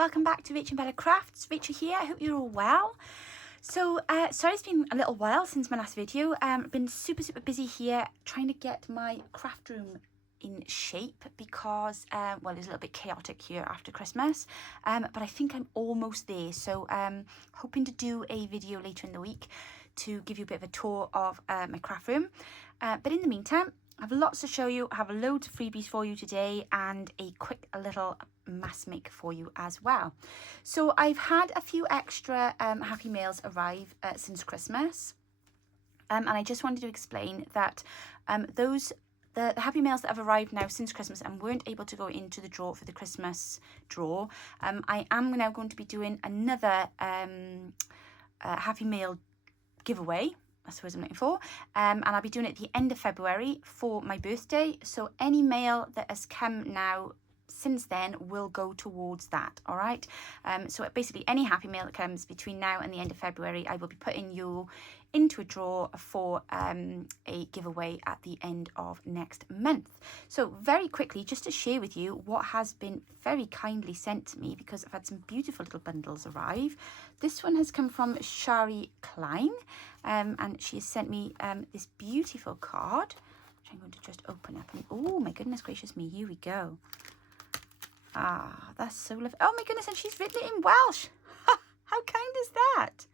welcome back to Rach and Bella Crafts. Rachel here, I hope you're all well. So, sorry it's been a little while since my last video. I've been super busy here trying to get my craft room in shape because, well, it was a little bit chaotic here after Christmas, but I think I'm almost there. So, hoping to do a video later in the week to give you a bit of a tour of my craft room. But in the meantime, I have lots to show you. I have loads of freebies for you today and a quick little mass make for you as well. So I've had a few extra happy mails arrive since Christmas, and I just wanted to explain that the happy mails that have arrived now since Christmas and weren't able to go into the draw for the Christmas draw, I am now going to be doing another happy mail giveaway. That's the word I'm looking for, and I'll be doing it at the end of February for my birthday. So any mail that has come now since then will go towards that. All right, so basically any happy mail that comes between now and the end of February, I will be putting you into a draw for a giveaway at the end of next month. So very quickly, just to share with you what has been very kindly sent to me, because I've had some beautiful little bundles arrive. This one has come from Shari Klein, and she has sent me this beautiful card, which I'm going to just open up. And oh my goodness gracious me, here we go. Ah, that's so lovely. Oh my goodness, and she's written it in Welsh. How kind is that?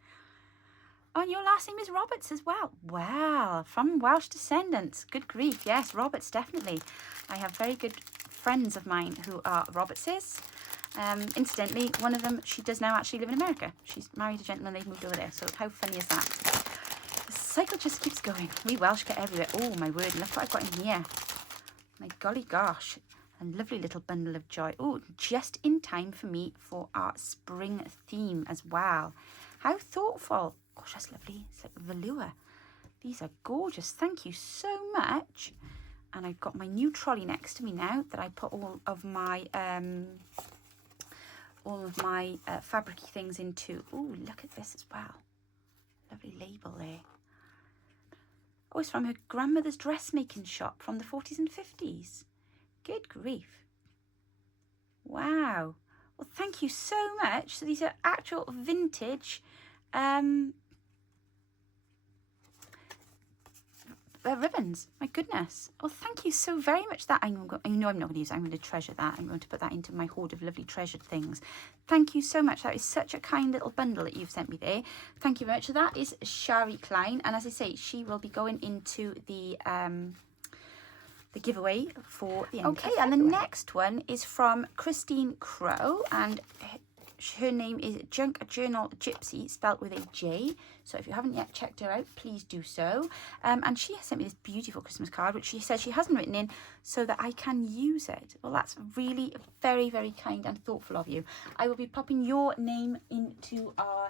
Oh, and your last name is Roberts as well. Wow, from Welsh descendants. Good grief, yes, Roberts, definitely. I have very good friends of mine who are Robertses. Incidentally, one of them, she does now actually live in America. She's married a gentleman, they've moved over there. So how funny is that? The cycle just keeps going. We Welsh get everywhere. Oh my word, look what I've got in here. My golly gosh. A lovely little bundle of joy. Oh, just in time for me for our spring theme as well. How thoughtful. Gosh, that's lovely. It's like velour. These are gorgeous. Thank you so much. And I've got my new trolley next to me now that I put all of my fabricy things into. Oh, look at this as well. Lovely label there. Oh, it's from her grandmother's dressmaking shop from the 40s and 50s. Good grief. Wow. Well, thank you so much. So these are actual vintage ribbons. My goodness. Well, thank you so very much. That I know I'm not going to use it. I'm going to treasure that. I'm going to put that into my hoard of lovely treasured things. Thank you so much. That is such a kind little bundle that you've sent me there. Thank you very much. So that is Shari Klein. And as I say, she will be going into the giveaway for the end. Okay, and the next one is from Christine Crow, and her name is Junk Journal Gypsy, spelt with a J. So if you haven't yet checked her out, please do so. And she has sent me this beautiful Christmas card, which she says she hasn't written in so that I can use it. Well, that's really very kind and thoughtful of you. I will be popping your name into our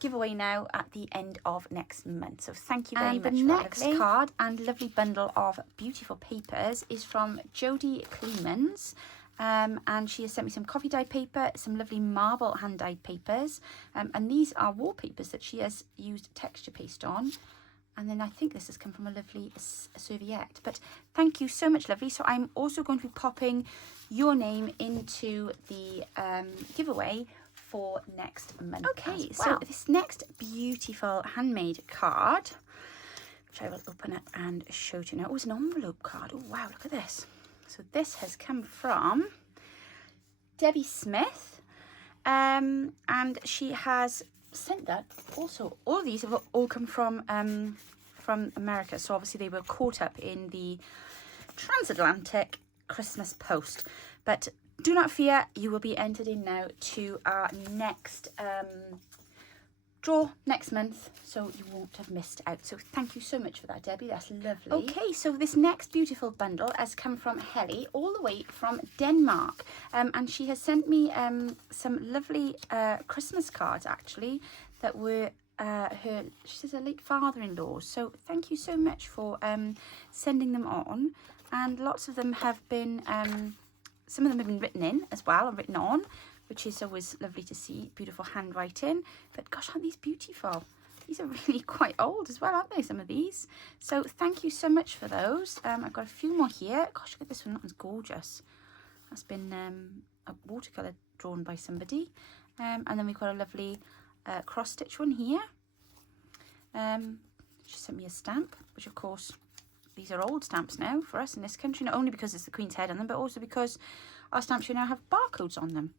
giveaway now at the end of next month. So thank you very much. And the next card and lovely bundle of beautiful papers is from Jodie Clemens. And she has sent me some coffee dye paper, some lovely marble hand dyed papers, and these are wallpapers that she has used texture paste on. And then I think this has come from a lovely serviette. But thank you so much, lovely. So I'm also going to be popping your name into the giveaway for next month. Okay, so this next beautiful handmade card, which I will open up and show to you now. Oh, it's an envelope card. Oh wow, look at this. So this has come from Debbie Smith, and she has sent that. Also, all of these have all come from America. So obviously they were caught up in the transatlantic Christmas post. But do not fear, you will be entered in now to our next draw next month, so you won't have missed out. So thank you so much for that, Debbie. That's lovely. Okay, so this next beautiful bundle has come from Helly, all the way from Denmark, and she has sent me some lovely Christmas cards actually that were she says her late father-in-law. So thank you so much for sending them on, and lots of them have been some of them have been written in as well, and written on, which is always lovely to see. Beautiful handwriting. But gosh, aren't these beautiful? These are really quite old as well, aren't they, some of these? So thank you so much for those. I've got a few more here. Gosh, look at this one. That one's gorgeous. That's been a watercolour drawn by somebody. And then we've got a lovely cross stitch one here. She sent me a stamp, which of course, these are old stamps now for us in this country, not only because it's the Queen's head on them, but also because our stamps here now have barcodes on them.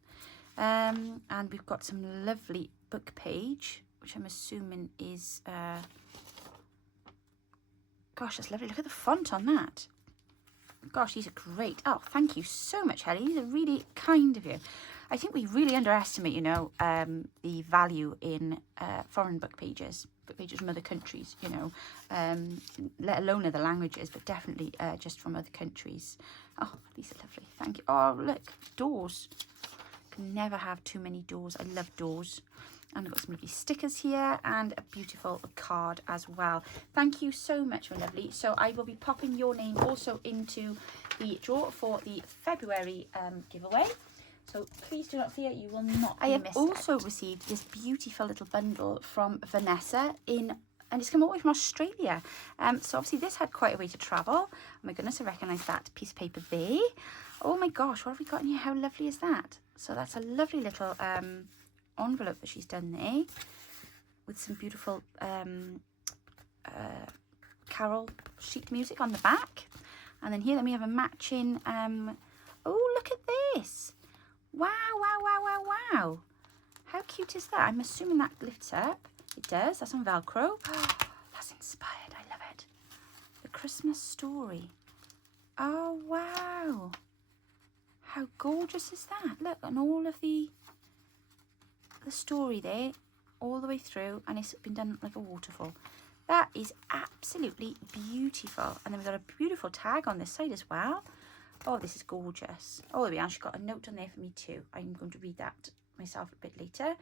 And we've got some lovely book page, which I'm assuming is, gosh, that's lovely. Look at the font on that. Gosh, these are great. Oh, thank you so much, Helly. These are really kind of you. I think we really underestimate, you know, the value in foreign book pages from other countries, you know, let alone other languages, but definitely just from other countries. Oh, these are lovely. Thank you. Oh, look, doors. Can never have too many doors. I love doors. And I've got some lovely stickers here and a beautiful card as well. Thank you so much, my lovely. So I will be popping your name also into the draw for the February giveaway. So please do not fear, you will not be missed. I have also received this beautiful little bundle from Vanessa and it's come all the way from Australia. So obviously this had quite a way to travel. Oh my goodness, I recognise that piece of paper there. Oh my gosh, what have we got in here? How lovely is that? So that's a lovely little envelope that she's done there with some beautiful carol sheet music on the back. And then here then we have a matching, oh look at this. Wow, wow, wow, wow, wow. How cute is that? I'm assuming that lifts up. It does. That's on Velcro. Oh, that's inspired. I love it. The Christmas story. Oh, wow. How gorgeous is that? Look, and all of the story there, all the way through, and it's been done like a waterfall. That is absolutely beautiful. And then we've got a beautiful tag on this side as well. Oh, this is gorgeous. Oh, there we are. She's got a note on there for me too. I'm going to read that myself a bit later.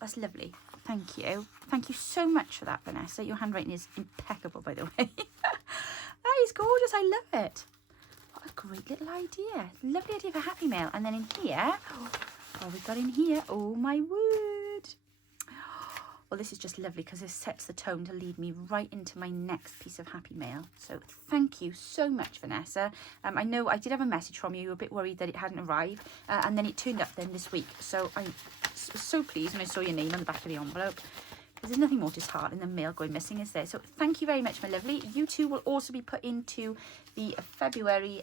That's lovely. Thank you. Thank you so much for that, Vanessa. Your handwriting is impeccable, by the way. That is gorgeous. I love it. What a great little idea. Lovely idea for Happy Mail. And then in here, what have we got in here? Oh, my word. Well, this is just lovely because this sets the tone to lead me right into my next piece of Happy Mail. So thank you so much, Vanessa. I know I did have a message from you. You were a bit worried that it hadn't arrived. And then it turned up then this week. So I was so pleased when I saw your name on the back of the envelope. There's nothing more disheartening than mail going missing, is there? So thank you very much, my lovely. You two will also be put into the February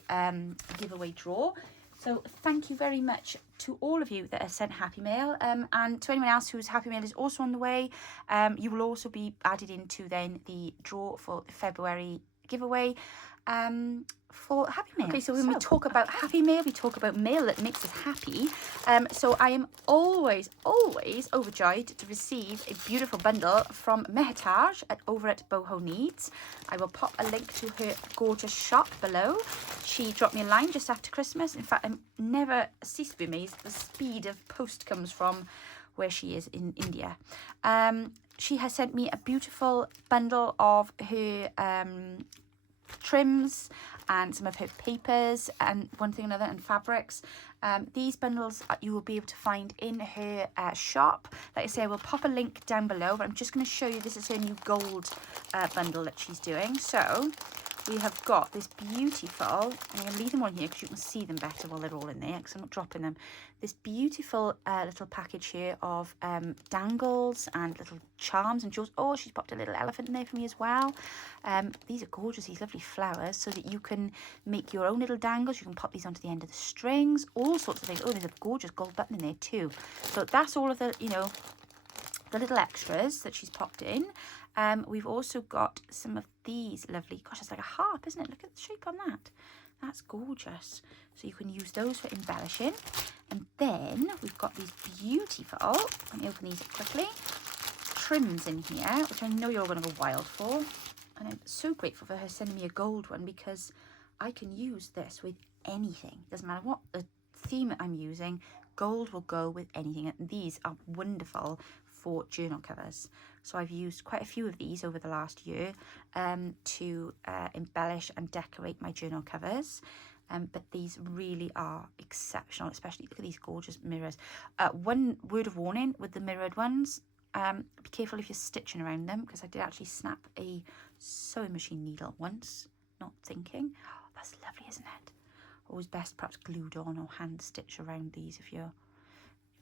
giveaway draw. So thank you very much to all of you that have sent Happy Mail, and to anyone else whose Happy Mail is also on the way. You will also be added into then the draw for the February giveaway for Happy Mail. Okay, so when we talk about Happy Mail, we talk about mail that makes us happy. So I am always overjoyed to receive a beautiful bundle from Mehetaj over at Boho Needs. I will pop a link to her gorgeous shop below. She dropped me a line just after Christmas. In fact, I never cease to be amazed at the speed of post comes from where she is in India. She has sent me a beautiful bundle of her trims and some of her papers and one thing or another, and fabrics. These bundles you will be able to find in her shop. Like I say, I will pop a link down below, but I'm just going to show you, this is her new gold bundle that she's doing. So we have got this beautiful, I'm going to leave them on here because you can see them better while they're all in there because I'm not dropping them. This beautiful little package here of dangles and little charms and jewels. Oh, she's popped a little elephant in there for me as well. These are gorgeous, these lovely flowers, so that you can make your own little dangles. You can pop these onto the end of the strings, all sorts of things. Oh, there's a gorgeous gold button in there too. So that's all of the, you know, the little extras that she's popped in. We've also got some of these lovely, gosh, it's like a harp, isn't it? Look at the shape on that. That's gorgeous. So you can use those for embellishing. And then we've got these beautiful, let me open these up quickly, trims in here, which I know you're all going to go wild for. And I'm so grateful for her sending me a gold one because I can use this with anything. Doesn't matter what the theme I'm using, gold will go with anything. And these are wonderful for journal covers. So I've used quite a few of these over the last year to embellish and decorate my journal covers. But these really are exceptional, especially look at these gorgeous mirrors. One word of warning with the mirrored ones, be careful if you're stitching around them, because I did actually snap a sewing machine needle once, not thinking. Oh, that's lovely, isn't it? Always best perhaps glued on or hand stitched around these if you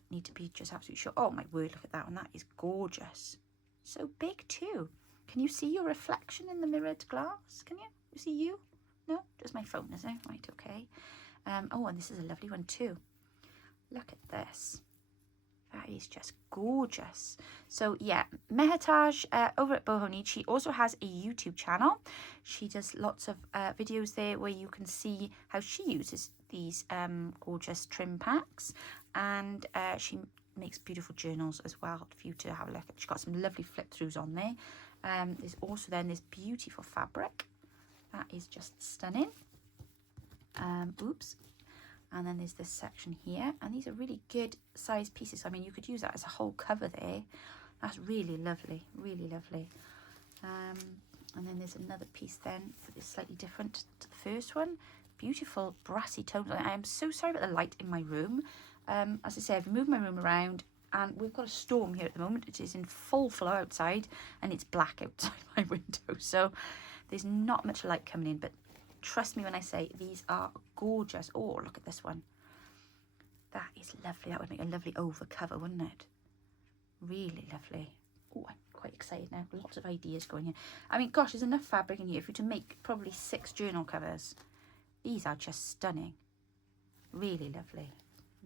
need to be just absolutely sure. Oh my word, look at that one. That is gorgeous. So big too. Can you see your reflection in the mirrored glass? Can you? You see you? No? Just my phone, is it? Right, okay. Oh, and this is a lovely one too. Look at this. That is just gorgeous. So yeah, Mehataj over at Boho Needs, she also has a YouTube channel. She does lots of videos there where you can see how she uses these gorgeous trim packs, and she makes beautiful journals as well for you to have a look at. She's got some lovely flip throughs on there. There's also then this beautiful fabric that is just stunning. Oops. And then there's this section here, and these are really good size pieces. I mean, you could use that as a whole cover there. That's really lovely, really lovely. And then there's another piece then that is slightly different to the first one. Beautiful brassy tones. I am so sorry about the light in my room. As I said, I've moved my room around, and we've got a storm here at the moment. It is in full flow outside, and it's black outside my window, so there's not much light coming in, but trust me when I say these are gorgeous. Oh, look at this one. That is lovely. That would make a lovely over cover, wouldn't it? Really lovely. Oh, I'm quite excited now. Lots of ideas going in. I mean, gosh, there's enough fabric in here for you to make probably 6 journal covers. These are just stunning. Really lovely.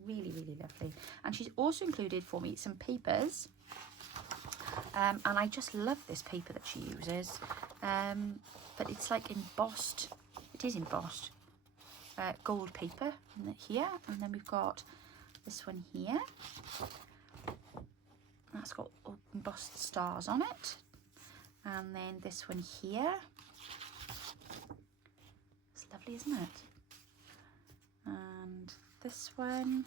Really, really lovely. And she's also included for me some papers. And I just love this paper that she uses. But it's like embossed. It is embossed gold paper in here, and then we've got this one here. That's got embossed stars on it, and then this one here. It's lovely, isn't it? And this one.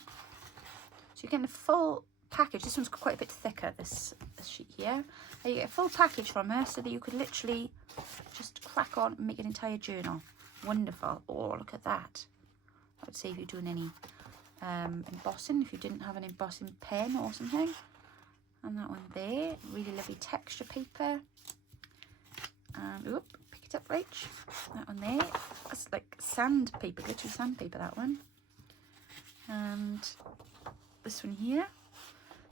So you're getting a full package. This one's quite a bit thicker. This sheet here. You get a full package from her, so that you could literally just crack on and make an entire journal. Wonderful. Oh, look at that. I would save you doing any embossing if you didn't have an embossing pen or something. And that one there, really lovely texture paper. And oop, pick it up, Rach. That one there, that's like sandpaper, glittery sandpaper, that one. And this one here,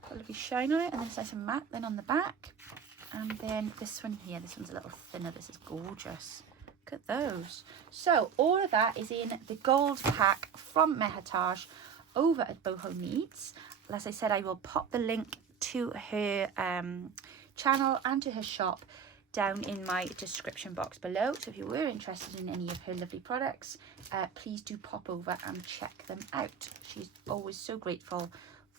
got a lovely shine on it, and then it's nice and matte then on the back. And then this one here, this one's a little thinner. This is gorgeous. Look at those. So all of that is in the gold pack from Mehataj over at Boho Needs. As I said, I will pop the link to her channel and to her shop down in my description box below. So if you were interested in any of her lovely products, please do pop over and check them out. She's always so grateful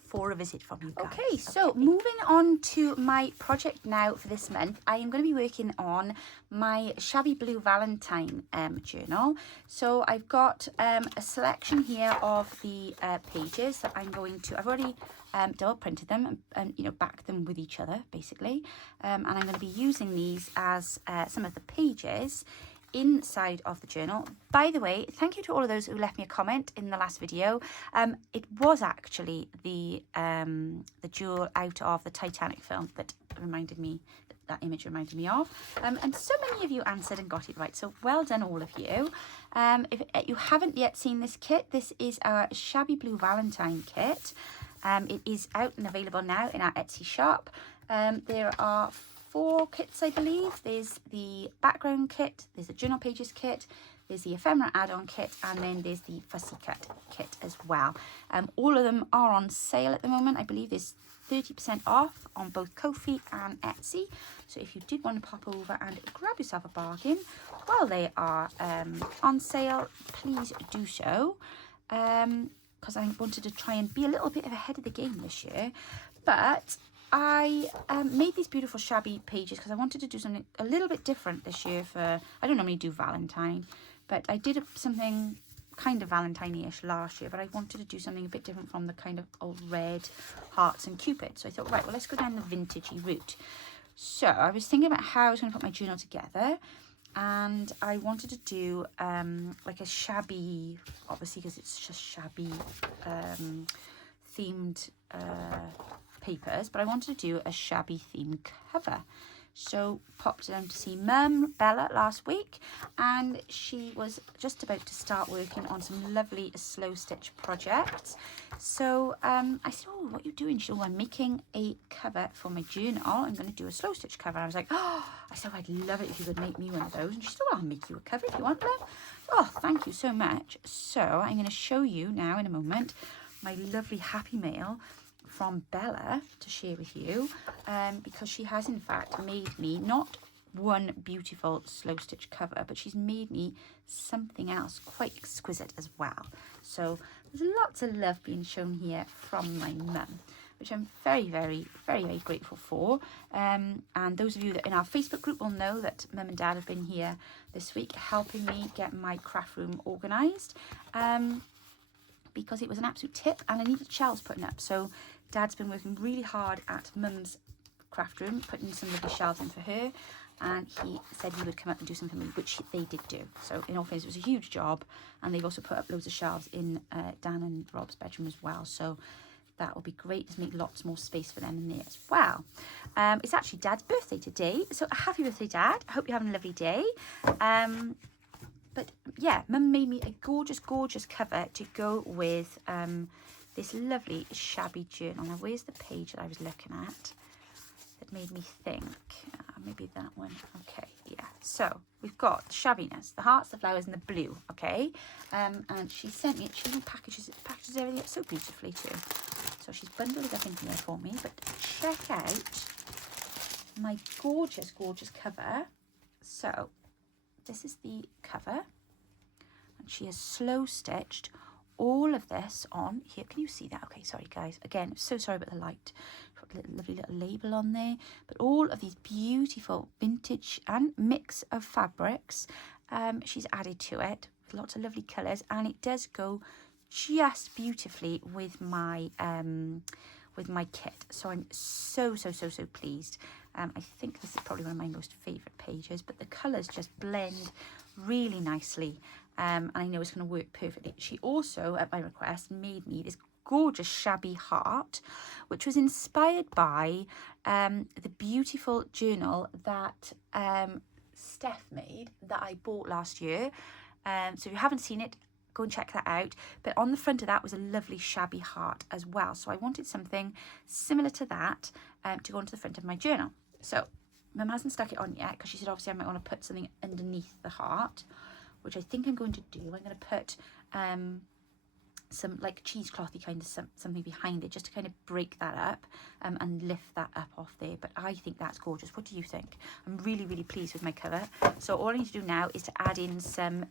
for a visit from you guys. Okay, so moving on to my project now for this month, I am going to be working on my Shabby Blue Valentine journal. So I've got a selection here of the pages that I'm going to, I've already double printed them and you know, backed them with each other basically, and I'm going to be using these as some of the pages inside of the journal. By the way, thank you to all of those who left me a comment in the last video. It was actually the jewel out of the Titanic film that reminded me, that image reminded me of, and so many of you answered and got it right, so well done all of you. If you haven't yet seen this kit, this is our Shabby Blue Valentine kit. It is out and available now in our Etsy shop. There are 4 kits, I believe. There's the background kit, there's the journal pages kit, there's the ephemera add-on kit, and then there's the fussy cut kit as well. All of them are on sale at the moment. I believe there's 30% off on both Ko-fi and Etsy. So if you did want to pop over and grab yourself a bargain while they are on sale, please do so. Because I wanted to try and be a little bit ahead of the game this year. But I made these beautiful shabby pages because I wanted to do something a little bit different this year for, I don't normally do Valentine, but I did something kind of Valentine-ish last year, but I wanted to do something a bit different from the kind of old red hearts and Cupid. So I thought, right, well, let's go down the vintagey route. So I was thinking about how I was going to put my journal together, and I wanted to do like a shabby, obviously because it's just shabby themed papers, but I wanted to do a shabby themed cover. So popped down to see Mum, Bella, last week, and she was just about to start working on some lovely slow stitch projects. So I said, oh, what are you doing? She said, oh, I'm making a cover for my journal. I'm going to do a slow stitch cover. I was like, oh, I said, oh, I'd love it if you could make me one of those. And she said, well, I'll make you a cover if you want, love. Oh, thank you so much. So I'm going to show you now in a moment my lovely happy mail from Bella to share with you, because she has in fact made me not one beautiful slow stitch cover, but she's made me something else quite exquisite as well. So there's lots of love being shown here from my mum, which I'm very, very, very, very grateful for. And those of you that in our Facebook group will know that Mum and Dad have been here this week helping me get my craft room organised, because it was an absolute tip and I needed shelves putting up. So Dad's been working really hard at Mum's craft room, putting some lovely shelves in for her, and he said he would come up and do something for me, which they did do. So in all fairness, it was a huge job, and they've also put up loads of shelves in Dan and Rob's bedroom as well. So that will be great to make lots more space for them in there as well. It's actually Dad's birthday today, so happy birthday, Dad. I hope you're having a lovely day. But yeah, Mum made me a gorgeous, gorgeous cover to go with this lovely shabby journal. Now, where's the page that I was looking at that made me think? Maybe that one. Okay, yeah. So we've got the shabbiness, the hearts, the flowers, and the blue. Okay, and she sent me. She even packages everything up so beautifully too. So she's bundled it up in here for me. But check out my gorgeous, gorgeous cover. So this is the cover, and she has slow stitched all of this on here. Can you see that? Okay, sorry guys, again, so sorry about the light. Put a lovely little label on there, but all of these beautiful vintage and mix of fabrics she's added to it with lots of lovely colors, and it does go just beautifully with my kit. So I'm so pleased. I think this is probably one of my most favorite pages, but the colors just blend really nicely, and I know it's going to work perfectly. She also, at my request, made me this gorgeous shabby heart, which was inspired by the beautiful journal that Steph made that I bought last year. So if you haven't seen it, go and check that out. But on the front of that was a lovely shabby heart as well. So I wanted something similar to that to go onto the front of my journal. So Mum hasn't stuck it on yet because she said obviously I might want to put something underneath the heart, which I think I'm going to do. I'm going to put some like cheeseclothy kind of something behind it just to kind of break that up and lift that up off there. But I think that's gorgeous. What do you think? I'm really pleased with my cover. So all I need to do now is to add in some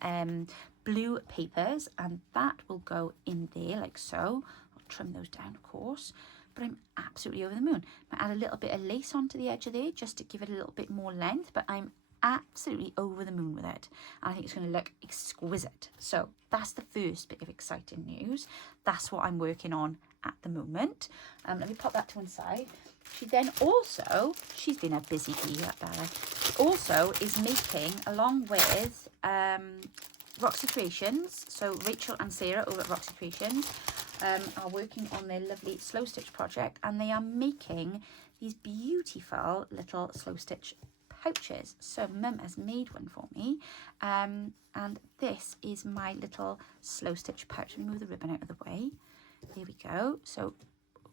blue papers, and that will go in there like so. I'll trim those down, of course, but I'm absolutely over the moon. I add a little bit of lace onto the edge of there just to give it a little bit more length, but I'm absolutely over the moon with it, and I think it's going to look exquisite. So that's the first bit of exciting news. That's what I'm working on at the moment. Let me pop that to one side. She then also, she's been a busy bee, that Bella. She also is making, along with Roxy Creations, so Rachel and Sarah over at Roxy Creations are working on their lovely slow stitch project, and they are making these beautiful little slow stitch pouches. So Mum has made one for me, and this is my little slow stitch pouch. Let me move the ribbon out of the way. There we go. So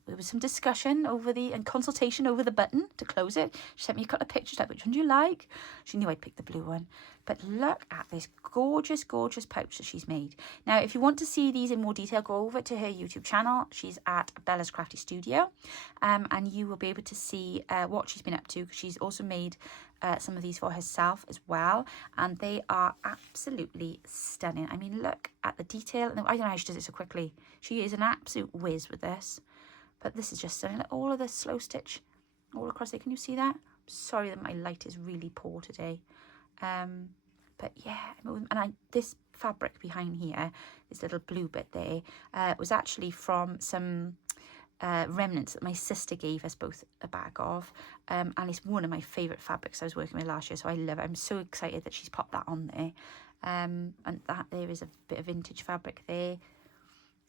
there was some discussion over and consultation over the button to close it. She sent me a couple of pictures like, which one do you like? She knew I'd pick the blue one. But look at this gorgeous pouch that she's made. Now, if you want to see these in more detail, go over to her YouTube channel. She's at Bella's Crafty Studio, and you will be able to see what she's been up to, because she's also made some of these for herself as well, and they are absolutely stunning. I mean, look at the detail. I don't know how she does it so quickly. She is an absolute whiz with this. But this is just stunning. Look, all of the slow stitch all across there. Can you see that? I'm sorry that my light is really poor today. But yeah, and this fabric behind here, this little blue bit there, was actually from some remnants that my sister gave us both a bag of. And it's one of my favourite fabrics I was working with last year, so I love it. I'm so excited that she's popped that on there. And that there is a bit of vintage fabric there,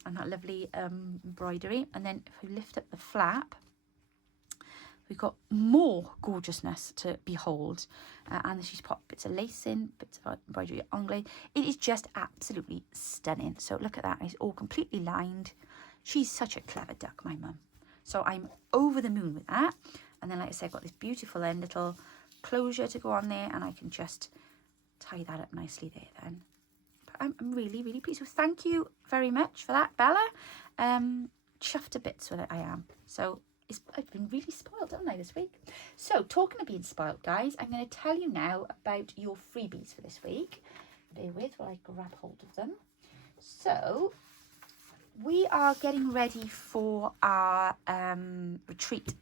and that lovely embroidery. And then if we lift up the flap, we've got more gorgeousness to behold. And she's popped bits of lace in, bits of embroidery anglais. It is just absolutely stunning. So look at that. It's all completely lined. She's such a clever duck, my mum. So I'm over the moon with that. And then, like I said, I've got this beautiful little closure to go on there, and I can just tie that up nicely there then. But I'm really, really pleased. So thank you very much for that, Bella. Chuffed to bits with it, I am. So I've been really spoiled, haven't I, this week? So talking of being spoiled, guys, I'm going to tell you now about your freebies for this week. Bear with while I grab hold of them. So we are getting ready for our retreat.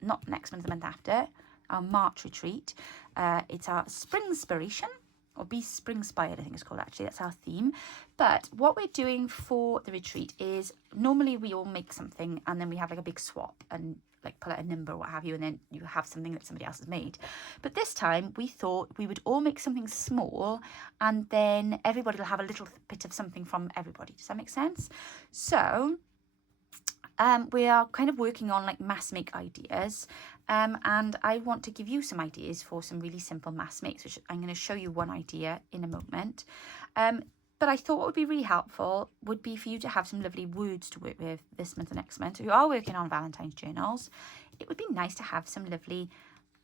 Not next month, the month after, our March retreat. It's our Spring Inspiration, or Be Spring Inspired, I think it's called actually. That's our theme. But what we're doing for the retreat is, normally we all make something and then we have like a big swap and like pull out a number or what have you, and then you have something that somebody else has made. But this time we thought we would all make something small and then everybody will have a little bit of something from everybody. Does that make sense? So we are kind of working on like mass make ideas, and I want to give you some ideas for some really simple mass makes, which I'm going to show you one idea in a moment. But I thought what would be really helpful would be for you to have some lovely words to work with this month and next month. If you are working on Valentine's journals, it would be nice to have some lovely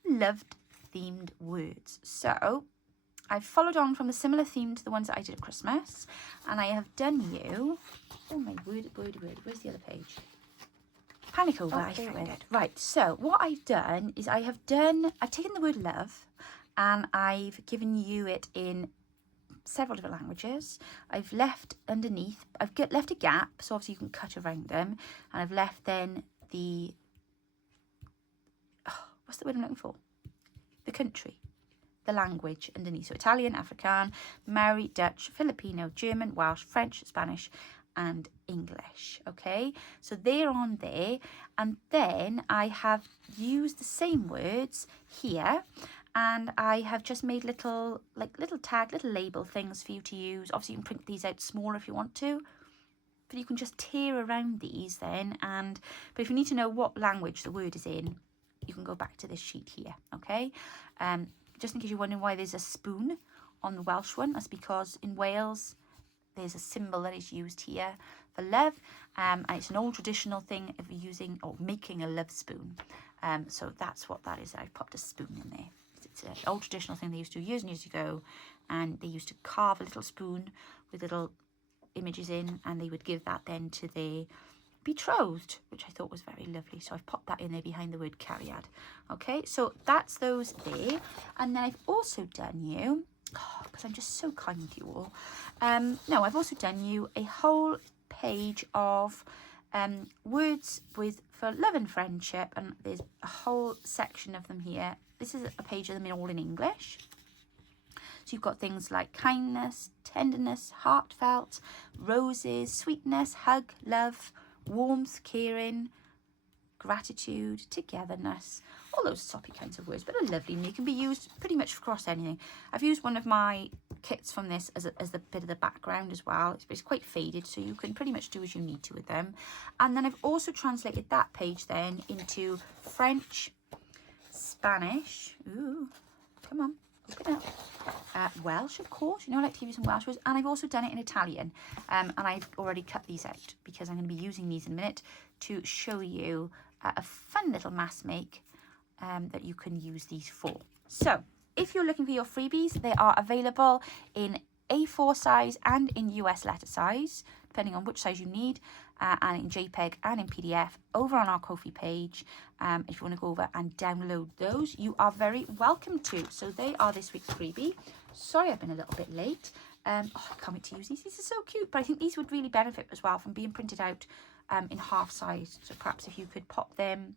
loved themed words. So I've followed on from a similar theme to the ones that I did at Christmas, and I have done you, oh my word, where's the other page? Panic over, I found it. Right, so what I've done is I've taken the word love and I've given you it in several different languages. I've left underneath, left a gap, so obviously you can cut around them, and I've left then what's the word I'm looking for? The country, the language underneath. So Italian, Afrikaans, Maori, Dutch, Filipino, German, Welsh, French, Spanish, and English. Okay, so they're on there, and then I have used the same words here, and I have just made little tag, little label things for you to use. Obviously you can print these out smaller if you want to, but you can just tear around these then. But if you need to know what language the word is in, you can go back to this sheet here. Okay, just in case you're wondering why there's a spoon on the Welsh one, that's because in Wales there's a symbol that is used here for love, and it's an old traditional thing of using or making a love spoon. So that's what that is. I've popped a spoon in there. It's an old traditional thing they used to do years and years ago, and they used to carve a little spoon with little images in, and they would give that then to their betrothed, which I thought was very lovely. So I've popped that in there behind the word cariad. Okay, so that's those there. And then I've also done you, because I'm just so kind to you all. No, I've also done you a whole page of words for love and friendship, and there's a whole section of them here. This is a page of them all in English. So you've got things like kindness, tenderness, heartfelt, roses, sweetness, hug, love, warmth, caring, gratitude, togetherness, all those soppy kinds of words, but are lovely, and they can be used pretty much across anything. I've used one of my kits from this as the bit of the background as well. It's quite faded, so you can pretty much do as you need to with them. And then I've also translated that page then into French, Spanish, ooh, come on, open up, Welsh, of course, you know, I like to give you some Welsh words, and I've also done it in Italian, and I've already cut these out because I'm going to be using these in a minute to show you a fun little mass make that you can use these for. So if you're looking for your freebies, they are available in A4 size and in US letter size, depending on which size you need, and in JPEG and in PDF over on our Ko-fi page. If you want to go over and download those, you are very welcome to. So they are this week's freebie. Sorry I've been a little bit late. I can't wait to use these. These are so cute, but I think these would really benefit as well from being printed out in half size. So perhaps if you could pop them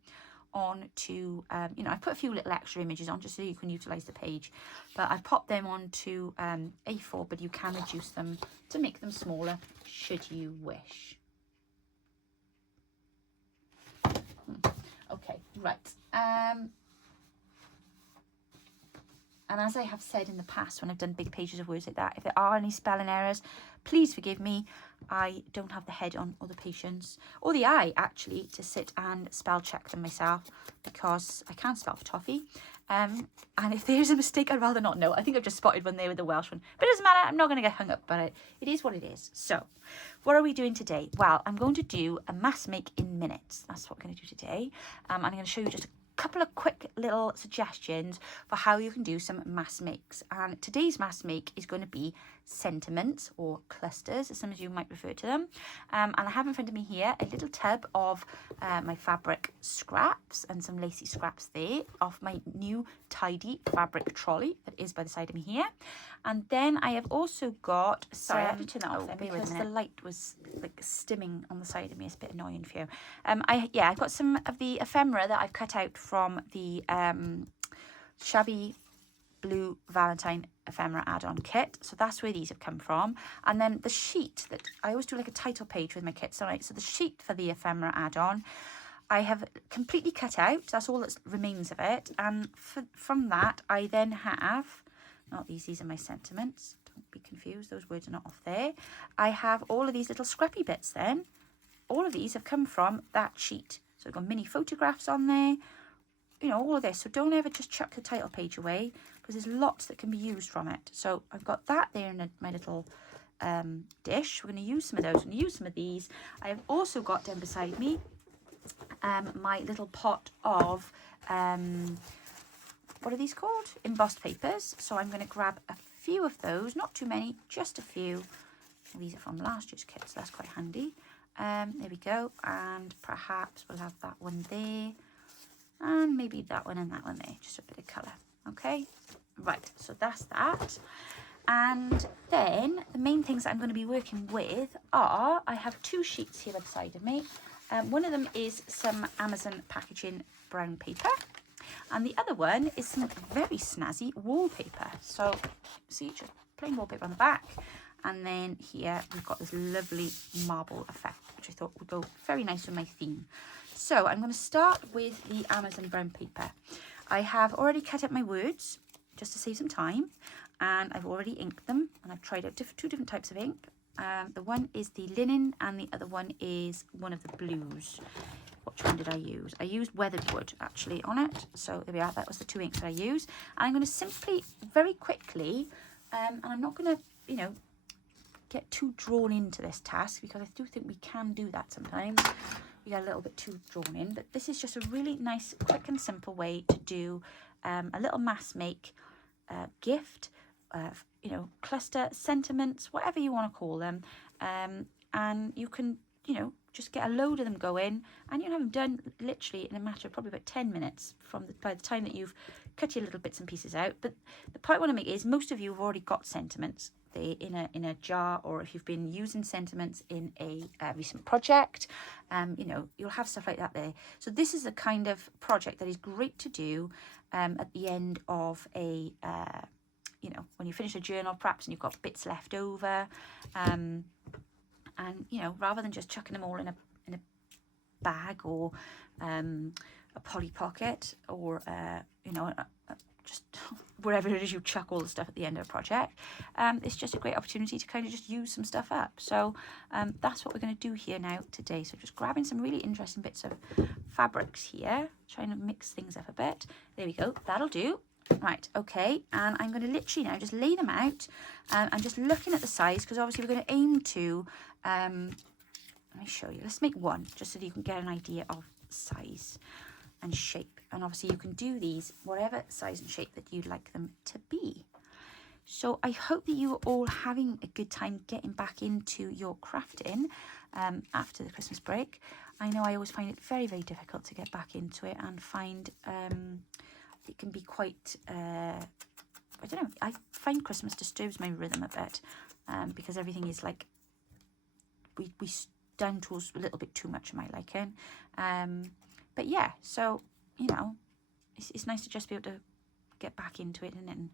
on to, you know, I put a few little extra images on just so you can utilize the page, but I popped them onto A4, but you can reduce them to make them smaller should you wish. Okay, right. And as I have said in the past when I've done big pages of words like that, if there are any spelling errors, please forgive me. I don't have the head on or the patience or the eye actually to sit and spell check them myself, because I can't spell for toffee. And if there's a mistake, I'd rather not know. I think I've just spotted one there with the Welsh one, but it doesn't matter. I'm not going to get hung up about it. It is what it is. So what are we doing today? Well, I'm going to do a mass make in minutes. That's what we're going to do today. And I'm going to show you just a couple of quick little suggestions for how you can do some mass makes. And today's mass make is going to be sentiments, or clusters as some of you might refer to them. And I have in front of me here a little tub of my fabric scraps and some lacy scraps there off my new tidy fabric trolley that is by the side of me here. And then I have also got some, sorry, I have to turn that off then because the light was like stimming on the side of me. It's a bit annoying for you. I've got some of the ephemera that I've cut out from the shabby blue Valentine ephemera add-on kit. So that's where these have come from. And then the sheet that I always do, like a title page with my kits, all right? So the sheet for the ephemera add-on I have completely cut out. That's all that remains of it. And from that I then have, not these are my sentiments, don't be confused, those words are not off there. I have all of these little scrappy bits then. All of these have come from that sheet. So I've got mini photographs on there, you know, all of this. So don't ever just chuck the title page away, because there's lots that can be used from it. So I've got that there in my little dish. We're going to use some of those. We're going to use some of these. I have also got down beside me my little pot of what are these called? Embossed papers. So I'm going to grab a few of those, not too many, just a few. These are from last year's kit, so that's quite handy. There we go. And perhaps we'll have that one there, and maybe that one and that one there, just a bit of colour. Okay, right, so that's that. And then the main things that I'm going to be working with are, I have two sheets here by the side of me. One of them is some Amazon packaging brown paper, and the other one is some very snazzy wallpaper. So see, just plain wallpaper on the back, and then here we've got this lovely marble effect, which I thought would go very nice with my theme. So I'm going to start with the Amazon brown paper. I have already cut up my words just to save some time, and I've already inked them, and I've tried out two different types of ink. The one is the linen, and the other one is one of the blues. Which one did I use? I used weathered wood actually on it. So there we are, that was the two inks that I used. And I'm going to simply, very quickly, and I'm not going to, you know, get too drawn into this task, because I do think we can do that sometimes. We get a little bit too drawn in, but this is just a really nice, quick and simple way to do a little mass make gift, you know, cluster, sentiments, whatever you want to call them. And you can, you know, just get a load of them going, and you have them done literally in a matter of probably about 10 minutes by the time that you've cut your little bits and pieces out. But the point I want to make is, most of you have already got sentiments there in a jar, or if you've been using sentiments in a recent project, you know, you'll have stuff like that there. So this is a kind of project that is great to do at the end of a you know, when you finish a journal perhaps and you've got bits left over, and you know, rather than just chucking them all in a bag, or a Polly Pocket, or you know, just wherever it is you chuck all the stuff at the end of a project, it's just a great opportunity to kind of just use some stuff up. So that's what we're going to do here now today. So just grabbing some really interesting bits of fabrics here, trying to mix things up a bit. There we go, that'll do. Right, okay, and I'm going to literally now just lay them out, and just looking at the size, because obviously we're going to aim to, let me show you, let's make one, just so that you can get an idea of size and shape. And obviously you can do these whatever size and shape that you'd like them to be. So I hope that you are all having a good time getting back into your crafting after the Christmas break. I know I always find it very, very difficult to get back into it, and find it can be quite, I don't know, I find Christmas disturbs my rhythm a bit, because everything is like, we down tools a little bit too much of my liking. But yeah, so, you know, it's nice to just be able to get back into it, and then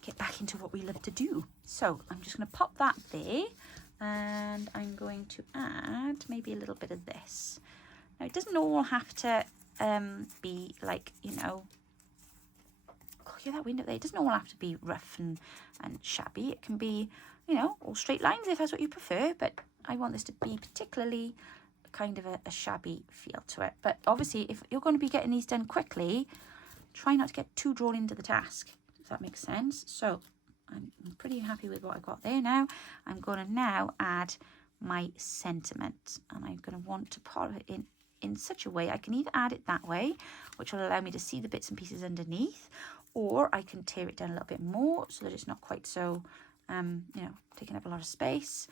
get back into what we love to do. So I'm just going to pop that there, and I'm going to add maybe a little bit of this. Now, it doesn't all have to be like, you know, look at that window there. It doesn't all have to be rough and shabby. It can be, you know, all straight lines if that's what you prefer. But I want this to be particularly kind of a shabby feel to it. But obviously, if you're going to be getting these done quickly, try not to get too drawn into the task, if that makes sense. So I'm pretty happy with what I've got there now. I'm going to now add my sentiment, and I'm going to want to put it in such a way I can either add it that way, which will allow me to see the bits and pieces underneath, or I can tear it down a little bit more so that it's not quite so you know, taking up a lot of space,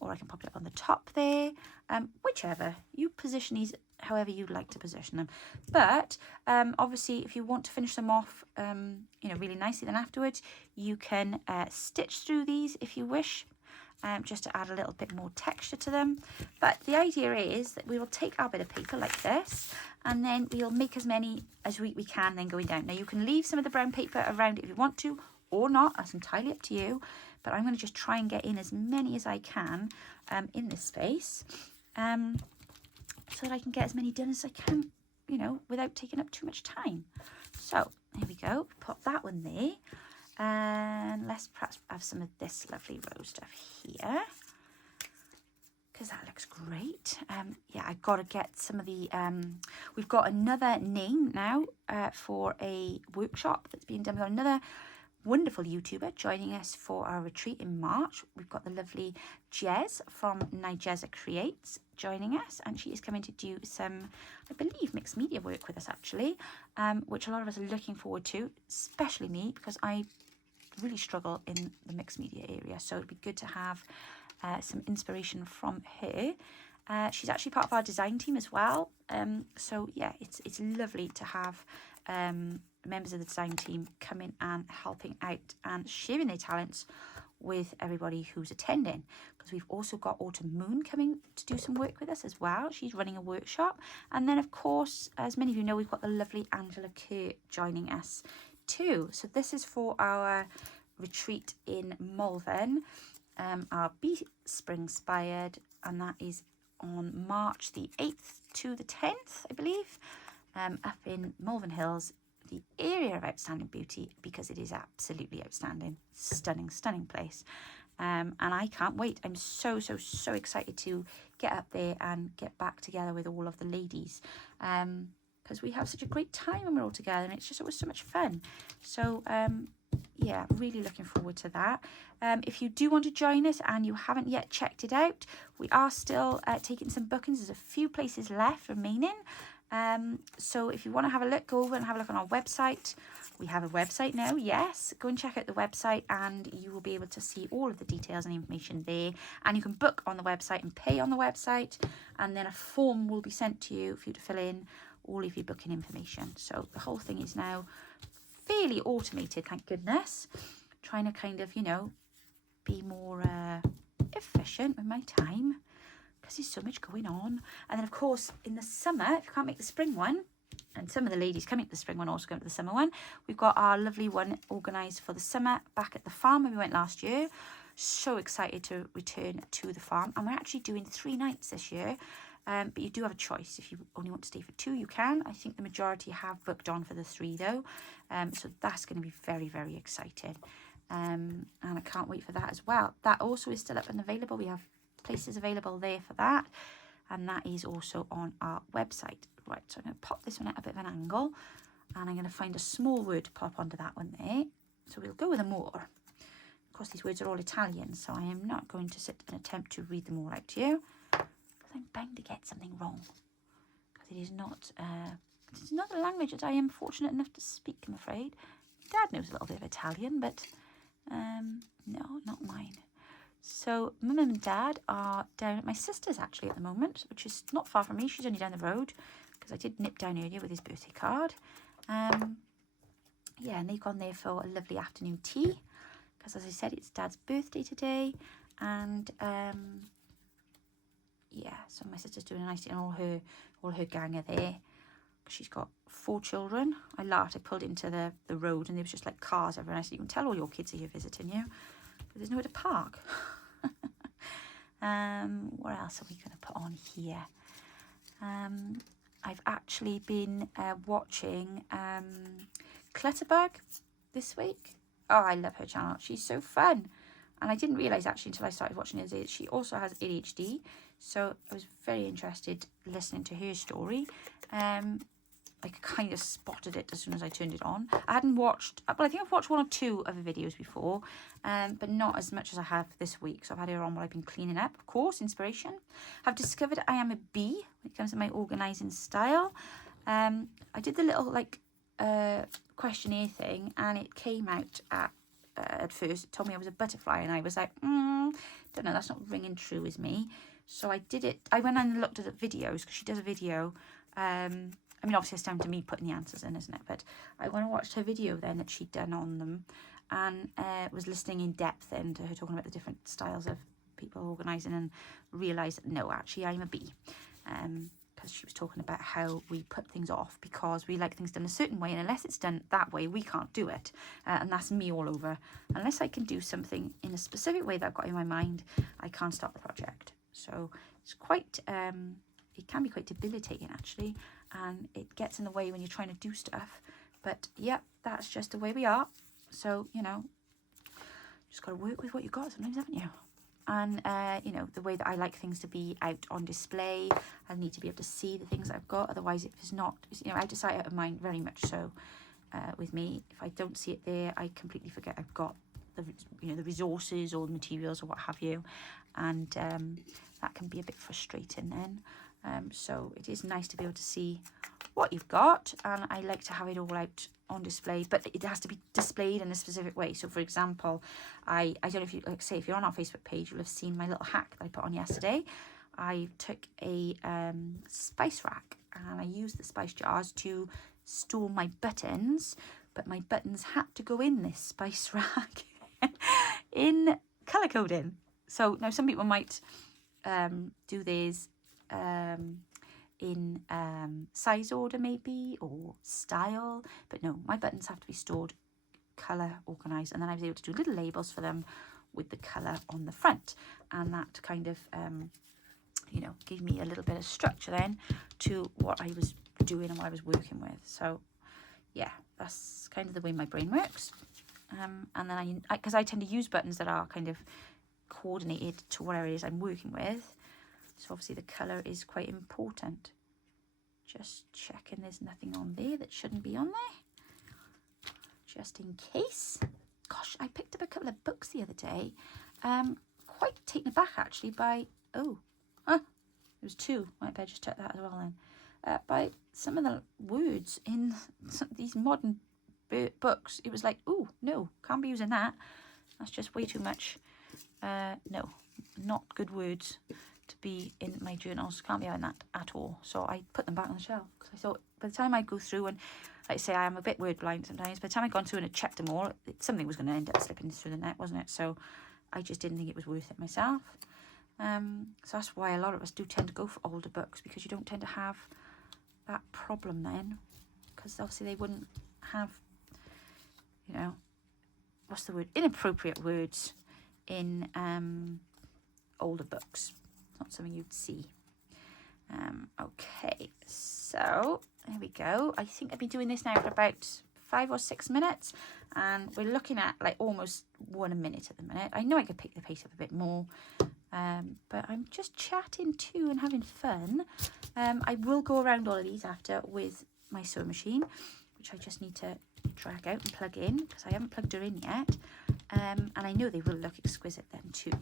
or I can pop it up on the top there, whichever. You position these however you'd like to position them. But obviously, if you want to finish them off, you know, really nicely, then afterwards you can stitch through these if you wish, just to add a little bit more texture to them. But the idea is that we will take our bit of paper like this, and then we'll make as many as we can then going down. Now you can leave some of the brown paper around it if you want to, or not. That's entirely up to you. But I'm going to just try and get in as many as I can in this space, so that I can get as many done as I can, you know, without taking up too much time. So here we go. Pop that one there. And let's perhaps have some of this lovely rose stuff here, because that looks great. Yeah, I've got to get some of the, we've got another name now for a workshop that's being done. We've got another wonderful YouTuber joining us for our retreat in March. We've got the lovely Jez from Nigeza Creates joining us, and she is coming to do some, I believe, mixed media work with us actually, which a lot of us are looking forward to, especially me, because I really struggle in the mixed media area, so it'd be good to have some inspiration from her. She's actually part of our design team as well, so yeah, it's lovely to have members of the design team coming and helping out and sharing their talents with everybody who's attending, because we've also got Autumn Moon coming to do some work with us as well. She's running a workshop, and then of course, as many of you know, we've got the lovely Angela Kerr joining us too. So this is for our retreat in Malvern, our Be Spring Inspired, and that is on March the 8th to the 10th, I believe, up in Malvern Hills, the area of outstanding beauty, because it is absolutely outstanding, stunning place, and I can't wait. I'm so excited to get up there and get back together with all of the ladies, because we have such a great time when we're all together, and it's just always so much fun. So yeah, really looking forward to that. If you do want to join us and you haven't yet checked it out, we are still taking some bookings. There's a few places left remaining. So if you want to have a look, go over and have a look on our website. We have a website now, yes. Go and check out the website, and you will be able to see all of the details and information there. And you can book on the website and pay on the website, and then a form will be sent to you for you to fill in all of your booking information. So the whole thing is now fairly automated, thank goodness. Trying to kind of, you know, be more efficient with my time, because there's so much going on. And then of course in the summer, if you can't make the spring one, and some of the ladies coming to the spring one also going to the summer one, we've got our lovely one organised for the summer back at the farm where we went last year. So excited to return to the farm, and we're actually doing 3 nights this year. But you do have a choice. If you only want to stay for 2, you can. I think the majority have booked on for the 3 though, so that's going to be very exciting, and I can't wait for that as well. That also is still up and available. We have places available there for that, and that is also on our website. Right, so I'm going to pop this one at a bit of an angle, and I'm going to find a small word to pop onto that one there. So we'll go with a more. Of course, these words are all Italian, so I am not going to sit and attempt to read them all out to you, because I'm bound to get something wrong, because it is not a language that I am fortunate enough to speak, I'm afraid. Dad knows a little bit of Italian, but no, not mine. So Mum and Dad are down at my sister's actually at the moment, which is not far from me. She's only down the road, because I did nip down earlier with his birthday card. Yeah, and they've gone there for a lovely afternoon tea, because as I said, it's Dad's birthday today. And yeah, so my sister's doing a nice tea, and all her gang are there. She's got 4 children. I laughed. I pulled into the road, and there was just like cars everywhere. I said, you can tell all your kids are here visiting you, but there's nowhere to park. What else are we going to put on here? I've actually been watching Clutterbug this week. Oh, I love her channel. She's so fun. And I didn't realise actually until I started watching the other day that she also has ADHD. So I was very interested listening to her story. I kind of spotted it as soon as I turned it on. I hadn't watched, well, I think I've watched one or two of the videos before, but not as much as I have this week. So I've had her on while I've been cleaning up, of course, inspiration. I've discovered I am a B when it comes to my organising style. I did the little like questionnaire thing, and it came out at first. It told me I was a butterfly, and I was like, don't know, that's not ringing true as me. So I did it. I went and looked at the videos because she does a video. I mean, obviously it's down to me putting the answers in, isn't it? But I went and watched her video then that she'd done on them, and was listening in depth into her talking about the different styles of people organising, and realised that no, actually I'm a B. Because she was talking about how we put things off because we like things done a certain way, and unless it's done that way, we can't do it. And that's me all over. Unless I can do something in a specific way that I've got in my mind, I can't start the project. So it's quite... it can be quite debilitating actually, and it gets in the way when you're trying to do stuff. But yeah, that's just the way we are. So, you know, just got to work with what you've got sometimes, haven't you? And, you know, the way that I like things to be out on display, I need to be able to see the things I've got. Otherwise, if it's not, you know, out of sight, out of mind, very much so with me. If I don't see it there, I completely forget I've got the, you know, the resources or the materials or what have you. And that can be a bit frustrating then. So it is nice to be able to see what you've got, and I like to have it all out on display, but it has to be displayed in a specific way. So for example, I don't know if you, like, say if you're on our Facebook page, you'll have seen my little hack that I put on yesterday. I took a spice rack and I used the spice jars to store my buttons, but my buttons had to go in this spice rack in colour coding. So now some people might do theirs in size order maybe, or style, but no, my buttons have to be stored colour organised, and then I was able to do little labels for them with the colour on the front, and that kind of you know, gave me a little bit of structure then to what I was doing and what I was working with. So yeah, that's kind of the way my brain works. And then because I tend to use buttons that are kind of coordinated to whatever it is I'm working with. So obviously the colour is quite important. Just checking there's nothing on there that shouldn't be on there. Just in case. Gosh, I picked up a couple of books the other day. Quite taken aback actually by, there was two. Might better just check that as well then. By some of the words in these modern books. It was like, oh, no, can't be using that. That's just way too much. No, not good words to be in my journals. Can't be having that at all. So I put them back on the shelf because I thought by the time I go through, and like I say, I am a bit word blind sometimes, by the time I'd gone through and I'd checked them all, something was going to end up slipping through the net, wasn't it? So I just didn't think it was worth it myself. So that's why a lot of us do tend to go for older books, because you don't tend to have that problem then, because obviously they wouldn't have, you know, what's the word, inappropriate words in older books. It's not something you'd see. Okay, so there we go. I think I've been doing this now for about 5 or 6 minutes, and we're looking at like almost 1 minute at the minute. I know I could pick the pace up a bit more, but I'm just chatting too and having fun. I will go around all of these after with my sewing machine, which I just need to drag out and plug in because I haven't plugged her in yet. And I know they will look exquisite then too,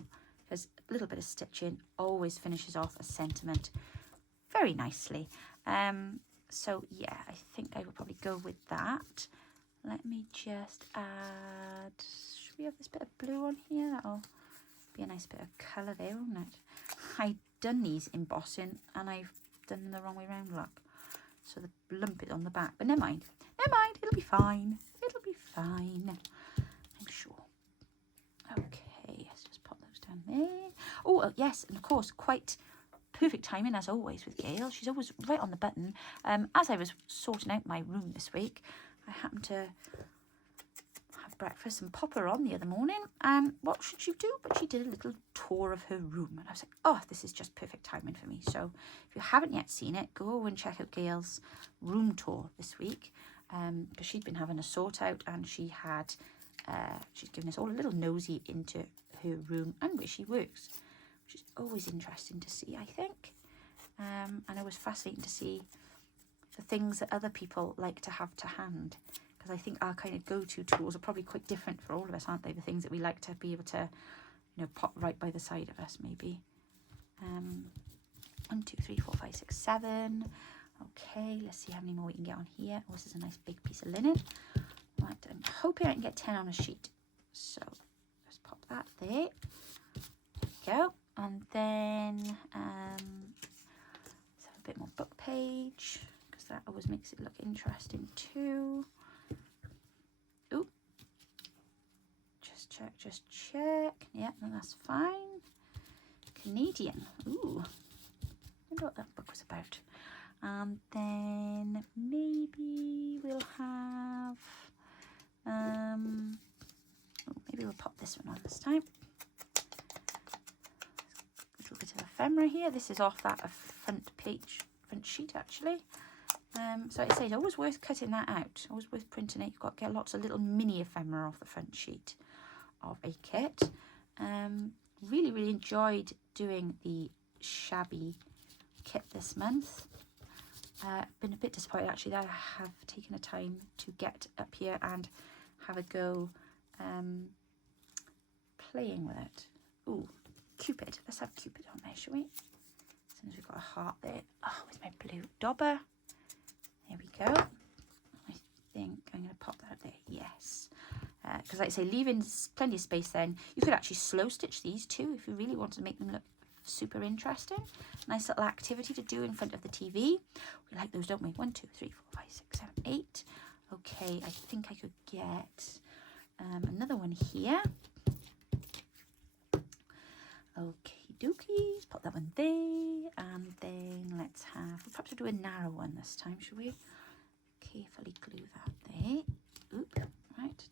because a little bit of stitching always finishes off a sentiment very nicely. So yeah, I think I will probably go with that. Let me just add, should we have this bit of blue on here? That'll be a nice bit of colour there, won't it? I've done these embossing and I've done them the wrong way round, look. So the lump is on the back, but never mind, it'll be fine. It'll be fine, I'm sure. Okay, let's just pop those down there. Oh, yes, and of course, quite perfect timing as always with Gail. She's always right on the button. As I was sorting out my room this week, I happened to have breakfast and pop her on the other morning, and what should she do? But she did a little tour of her room, and I was like, oh, this is just perfect timing for me. So if you haven't yet seen it, go and check out Gail's room tour this week. because she'd been having a sort out, and she had she's given us all a little nosy into her room and where she works, which is always interesting to see, I think. And it was fascinating to see the things that other people like to have to hand, because I think our kind of go-to tools are probably quite different for all of us, aren't they? The things that we like to be able to, you know, pop right by the side of us, maybe. 1, 2, 3, 4, 5, 6, 7. Okay, let's see how many more we can get on here. Oh, this is a nice big piece of linen. Right, I'm hoping I can get 10 on a sheet. So let's pop that there. There we go. And then let's have a bit more book page, because that always makes it look interesting too. Ooh. Just check, just check. Yeah, no, that's fine. Canadian. Ooh. I wonder what that book was about. And then maybe we'll have, maybe we'll pop this one on this time. A little bit of ephemera here. This is off that front sheet actually. So I say it's always worth cutting that out, always worth printing it. You've got to get lots of little mini ephemera off the front sheet of a kit. Really, really enjoyed doing the shabby kit this month. Been a bit disappointed actually that I have taken the time to get up here and have a go playing with it. Ooh, Cupid. Let's have Cupid on there, shall we? As soon as we've got a heart there. Oh, where's my blue dauber? There we go. I think I'm going to pop that there. Yes. Because like I say, leaving plenty of space then. You could actually slow stitch these too if you really want to make them look super interesting. Nice little activity to do in front of the TV. We like those, don't we? 1, 2, 3, 4, 5, 6, 7, 8. Okay, I think I could get another one here. Okay, dookies. Put that one there. And then let's have, we'll perhaps do a narrow one this time, shall we? Carefully glue that there. Oop, right.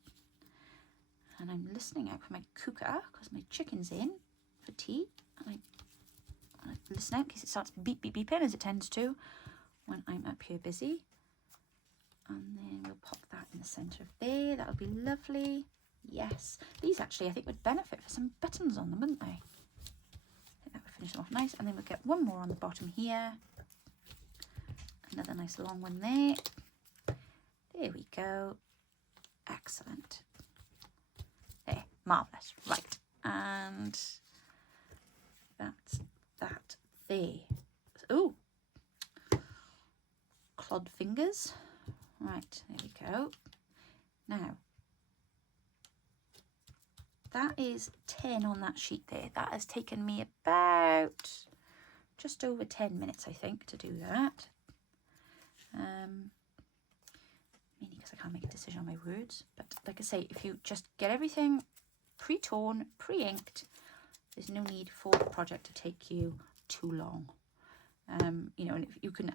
And I'm listening out for my cooker because my chicken's in for tea. And I listen out in case it starts beep, beep, beeping, as it tends to when I'm up here busy. And then we'll pop that in the centre of there. That'll be lovely. Yes. These actually, I think, would benefit for some buttons on them, wouldn't they? I think that would finish them off nice. And then we'll get one more on the bottom here. Another nice long one there. There we go. Excellent. There. Marvellous. Right. And that's that there. Oh, clod fingers. Right, there we go. Now, that is 10 on that sheet there. That has taken me about just over 10 minutes, I think, to do that. Mainly because I can't make a decision on my words. But like I say, if you just get everything pre-torn, pre-inked, there's no need for the project to take you too long. You know, and if you can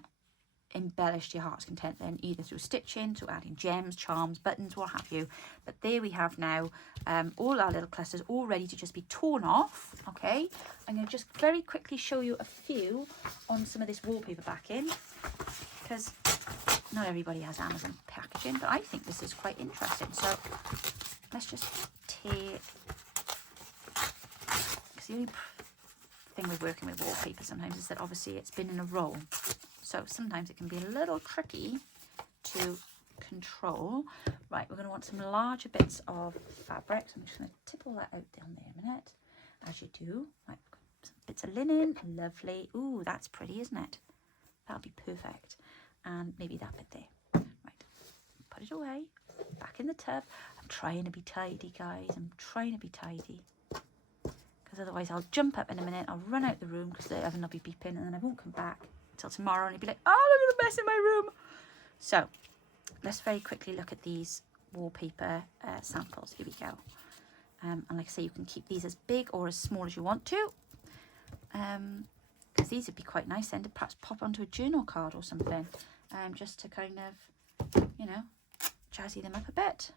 embellish to your heart's content then, either through stitching, through adding gems, charms, buttons, what have you. But there we have now all our little clusters all ready to just be torn off. Okay, I'm going to just very quickly show you a few on some of this wallpaper backing, because not everybody has Amazon packaging, but I think this is quite interesting. So let's just tear, because the only thing with working with wallpaper sometimes is that obviously it's been in a roll, so sometimes it can be a little tricky to control. Right, we're going to want some larger bits of fabric, so I'm just going to tip all that out down there a minute, as you do. Right, some bits of linen, lovely. Ooh, that's pretty, isn't it? That'll be perfect. And maybe that bit there. Right, put it away, back in the tub. I'm trying to be tidy, guys. I'm trying to be tidy, because otherwise I'll jump up in a minute, I'll run out the room because the oven will be beeping, and then I won't come back until tomorrow, and you'll be like, oh, look at the mess in my room. So let's very quickly look at these wallpaper samples. Here we go. And like I say, you can keep these as big or as small as you want to, because these would be quite nice then to perhaps pop onto a journal card or something, just to kind of, you know, jazzy them up a bit.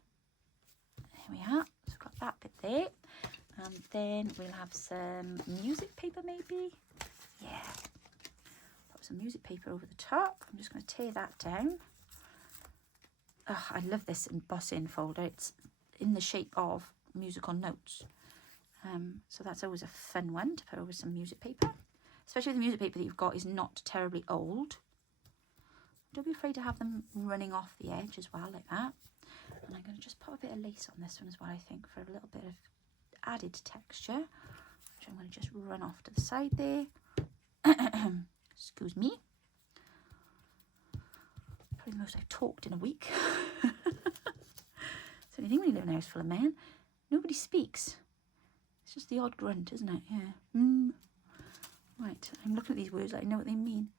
There we are. So we've got that bit there. And then we'll have some music paper maybe. Yeah. Put some music paper over the top. I'm just going to tear that down. oh, I love this embossing folder. It's in the shape of musical notes. So that's always a fun one to put over some music paper. Especially if the music paper that you've got is not terribly old. Don't be afraid to have them running off the edge as well, like that. And I'm going to just put a bit of lace on this one as well, I think, for a little bit of added texture, which I'm going to just run off to the side there. Excuse me. Probably the most I've talked in a week. It's the only thing when you live in a house full of men. Nobody speaks. It's just the odd grunt, isn't it? Yeah. Right, I'm looking at these words like I know what they mean,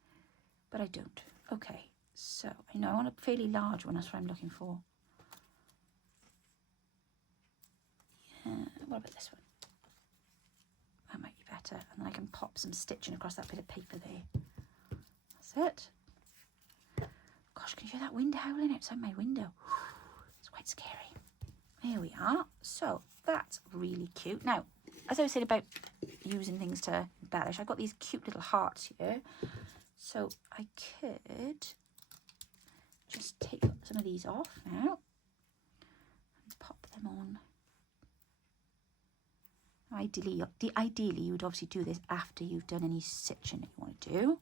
but I don't. Okay, so I know I want a fairly large one. That's what I'm looking for. Yeah, what about this one? That might be better. And then I can pop some stitching across that bit of paper there. That's it. Gosh, can you hear that wind howling outside my window? It's quite scary. There we are. So that's really cute. Now, as I was saying about using things to embellish, I've got these cute little hearts here. So I could just take some of these off now and pop them on. Ideally, you would obviously do this after you've done any stitching that you want to do.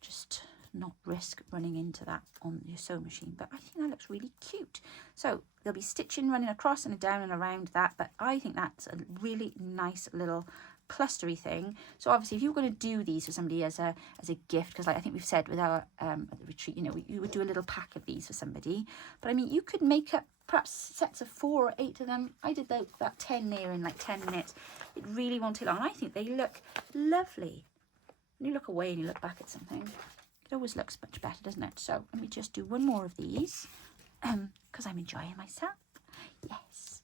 Just not risk running into that on your sewing machine, but I think that looks really cute. So there'll be stitching running across and down and around that, but I think that's a really nice little clustery thing. So obviously if you're going to do these for somebody as a gift, because like I think we've said with our at the retreat, you know, you would do a little pack of these for somebody, but I mean you could make up perhaps sets of 4 or 8 of them. I did that 10 there in like 10 minutes. It really won't take long. I think they look lovely. When you look away and you look back at something, it always looks much better, doesn't it? So let me just do one more of these because I'm enjoying myself. Yes,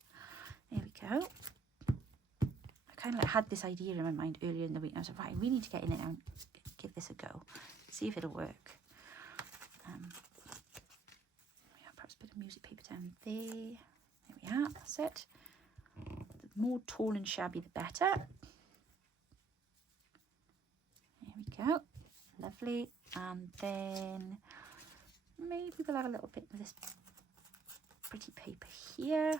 there we go. I kind of like had this idea in my mind earlier in the week and I was like, right, we need to get in there and give this a go, see if it'll work. Yeah, perhaps a bit of music paper down there. There we are, that's it. The more tall and shabby the better. There we go, lovely. And then maybe we'll have a little bit of this pretty paper here.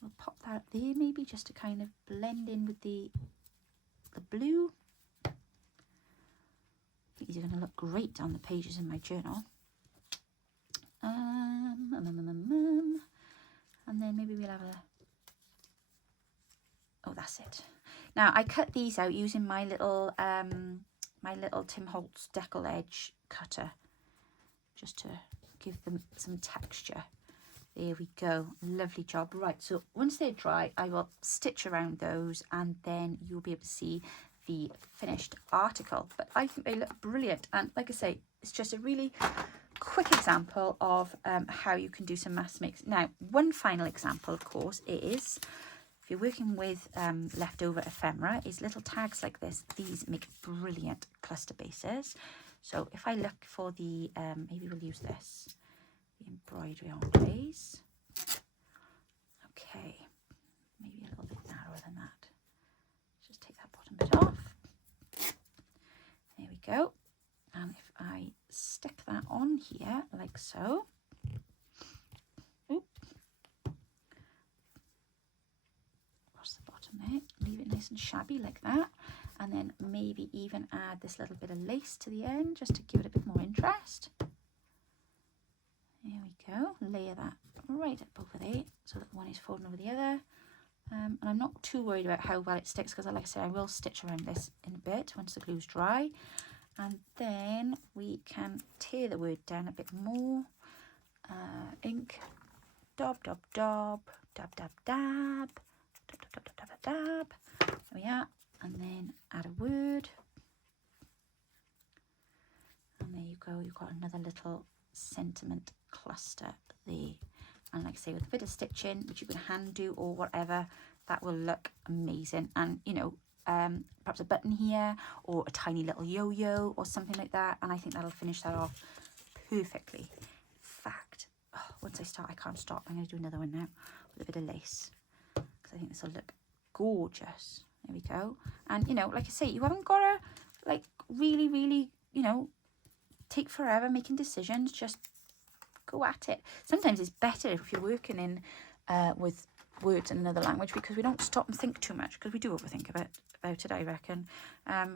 We'll pop that up there maybe just to kind of blend in with the blue. I think these are going to look great on the pages in my journal. And then maybe we'll have a... Oh, that's it. Now I cut these out using my little Tim Holtz decal edge cutter, just to give them some texture. There we go, lovely job. Right, so once they're dry, I will stitch around those and then you'll be able to see the finished article. But I think they look brilliant, and like I say, it's just a really quick example of how you can do some mass mix. Now, one final example, of course, is if you're working with leftover ephemera, is little tags like this. These make brilliant cluster bases. So if I look for the, maybe we'll use this, the embroidery anglaise. Okay, maybe a little bit narrower than that. Just take that bottom bit off. There we go. And if I stick that on here like so, there, leave it nice and shabby like that, and then maybe even add this little bit of lace to the end just to give it a bit more interest. There we go, layer that right up over there so that one is folding over the other. And I'm not too worried about how well it sticks because, like I said, I will stitch around this in a bit once the glue's dry. And then we can tear the word down a bit more. Ink, dab, dab, dab, dab, dab, dab. Dab, dab, dab, dab, dab. There we are, and then add a word, and there you go, you've got another little sentiment cluster there. And like I say, with a bit of stitching, which you can hand do or whatever, that will look amazing. And you know, perhaps a button here or a tiny little yo-yo or something like that, and I think that'll finish that off perfectly. In fact, once I start, I can't stop. I'm going to do another one now with a bit of lace. I think this will look gorgeous. There we go. And you know, like I say, you haven't got to like really, you know, take forever making decisions. Just go at it. Sometimes it's better if you're working in with words in another language, because we don't stop and think too much, because we do overthink about it, I reckon.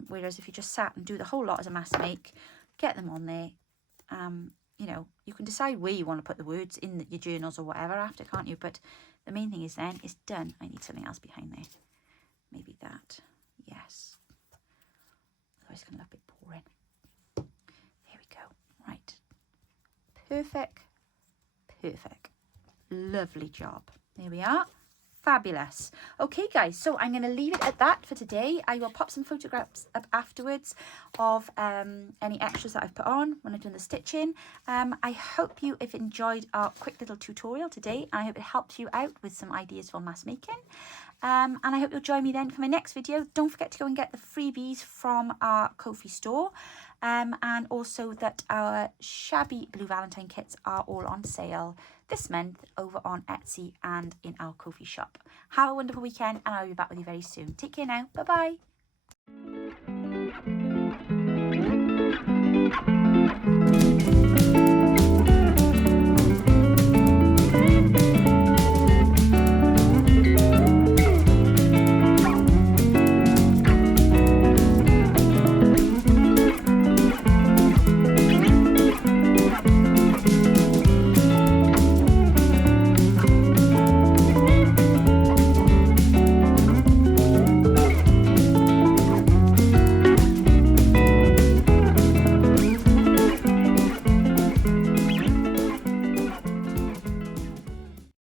Whereas if you just sat and do the whole lot as a mass make, get them on there, you know, you can decide where you want to put the words in your journals or whatever after, can't you? But the main thing is then it's done. I need something else behind there. Maybe that. Yes. Otherwise it's going to look a bit boring. There we go. Right. Perfect. Perfect. Lovely job. There we are. Fabulous. Okay, guys, so I'm going to leave it at that for today. I will pop some photographs up afterwards of any extras that I've put on when I've done the stitching. I hope you have enjoyed our quick little tutorial today. I hope it helps you out with some ideas for mass making. And I hope you'll join me then for my next video. Don't forget to go and get the freebies from our Ko-fi store. And also that our shabby blue Valentine kits are all on sale this month over on Etsy and in our Ko-fi shop. Have a wonderful weekend, and I'll be back with you very soon. Take care now. Bye bye.